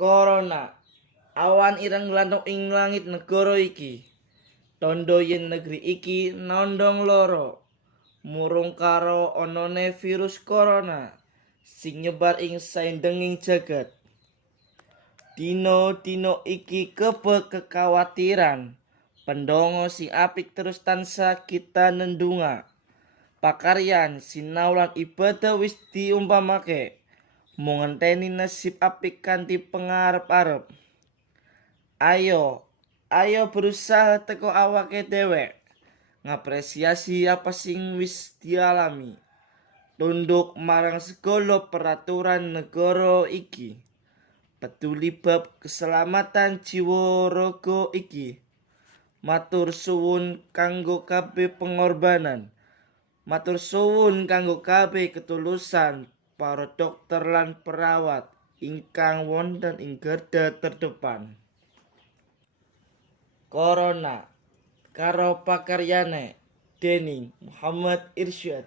Corona, awan ireng nglantung ing langit negara iki. Tandha yen negeri iki nandhang lara. Murung karo anane virus corona sing nyebar ing saindenging jagat. Dina-dina iki kebek kekhawatiran. Pendonga sing apik terus tansah kita nendunga. Pakaryan sinau lan ibadah wis diumpamake. Mung ngenteni nasib apik kanthi pengarep-arep. Ayo berusaha teko awake dewek. Ngapresiasi apa sing wis dialami. Tunduk marang segala peraturan negara iki. Peduli bab keselamatan jiwa raga iki. Matur suwun kanggo kabeh pengorbanan. Matur suwun kanggo kabeh ketulusan para dokter lan perawat ingkang wonten ing garda terdepan. Corona karo pakaryane dening Muhammad Irsyad.